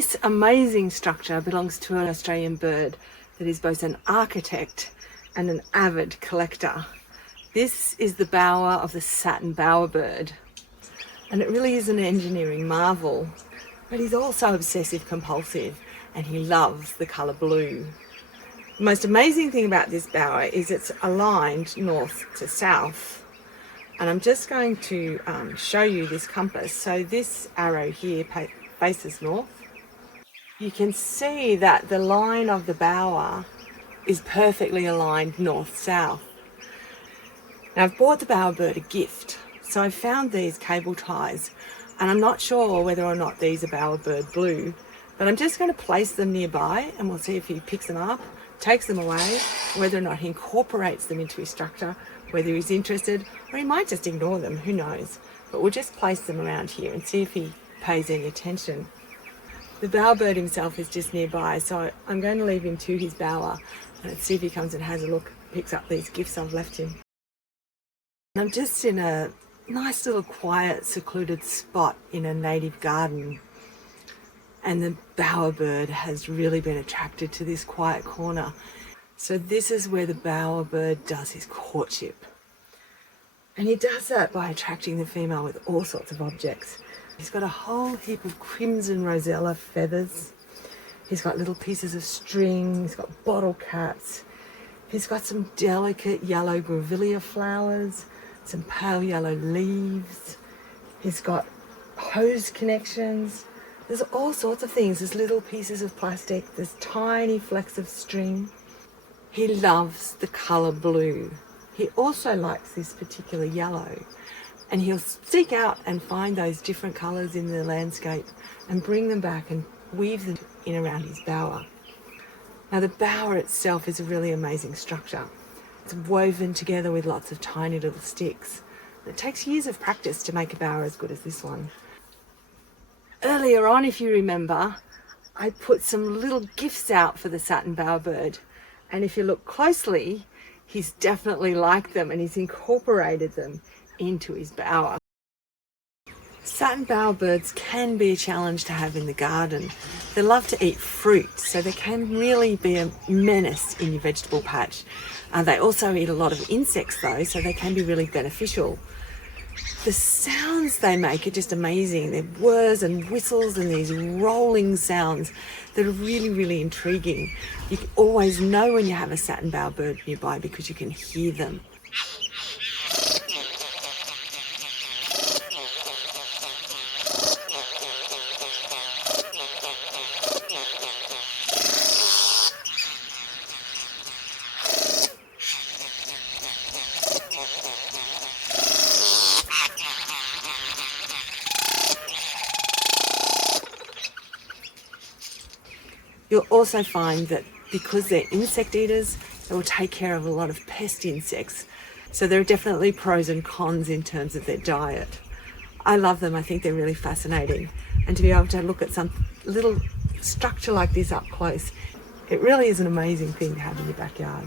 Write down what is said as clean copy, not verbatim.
This amazing structure belongs to an Australian bird that is both an architect and an avid collector. This is the bower of the Satin Bowerbird, and it really is an engineering marvel. But he's also obsessive compulsive, and he loves the colour blue. The most amazing thing about this bower is it's aligned north to south. And I'm just going to show you this compass. So this arrow here faces north. You can see that the line of the bower is perfectly aligned north-south. Now I've bought the bowerbird a gift, so I found these cable ties, and I'm not sure whether or not these are bowerbird blue, but I'm just going to place them nearby and we'll see if he picks them up, takes them away, whether or not he incorporates them into his structure, whether he's interested, or he might just ignore them, who knows. But we'll just place them around here and see if he pays any attention. The bowerbird himself is just nearby, so I'm going to leave him to his bower and see if he comes and has a look, picks up these gifts I've left him. I'm just in a nice little quiet, secluded spot in a native garden, and the bowerbird has really been attracted to this quiet corner. So this is where the bowerbird does his courtship. And he does that by attracting the female with all sorts of objects. He's got a whole heap of crimson rosella feathers. He's got little pieces of string. He's got bottle caps. He's got some delicate yellow grevillea flowers, some pale yellow leaves. He's got hose connections. There's all sorts of things. There's little pieces of plastic. There's tiny flecks of string. He loves the colour blue. He also likes this particular yellow. And he'll seek out and find those different colours in the landscape and bring them back and weave them in around his bower. Now the bower itself is a really amazing structure. It's woven together with lots of tiny little sticks. It takes years of practice to make a bower as good as this one. Earlier on, if you remember, I put some little gifts out for the Satin Bowerbird. And if you look closely, he's definitely liked them and he's incorporated them into his bower. Satin bowerbirds can be a challenge to have in the garden. They love to eat fruit, so they can really be a menace in your vegetable patch. They also eat a lot of insects though, so they can be really beneficial. The sounds they make are just amazing. They're whirs and whistles and these rolling sounds that are really, really intriguing. You can always know when you have a satin bowerbird nearby because you can hear them. You'll also find that because they're insect eaters, they will take care of a lot of pest insects. So there are definitely pros and cons in terms of their diet. I love them. I think they're really fascinating. And to be able to look at some little structure like this up close, it really is an amazing thing to have in your backyard.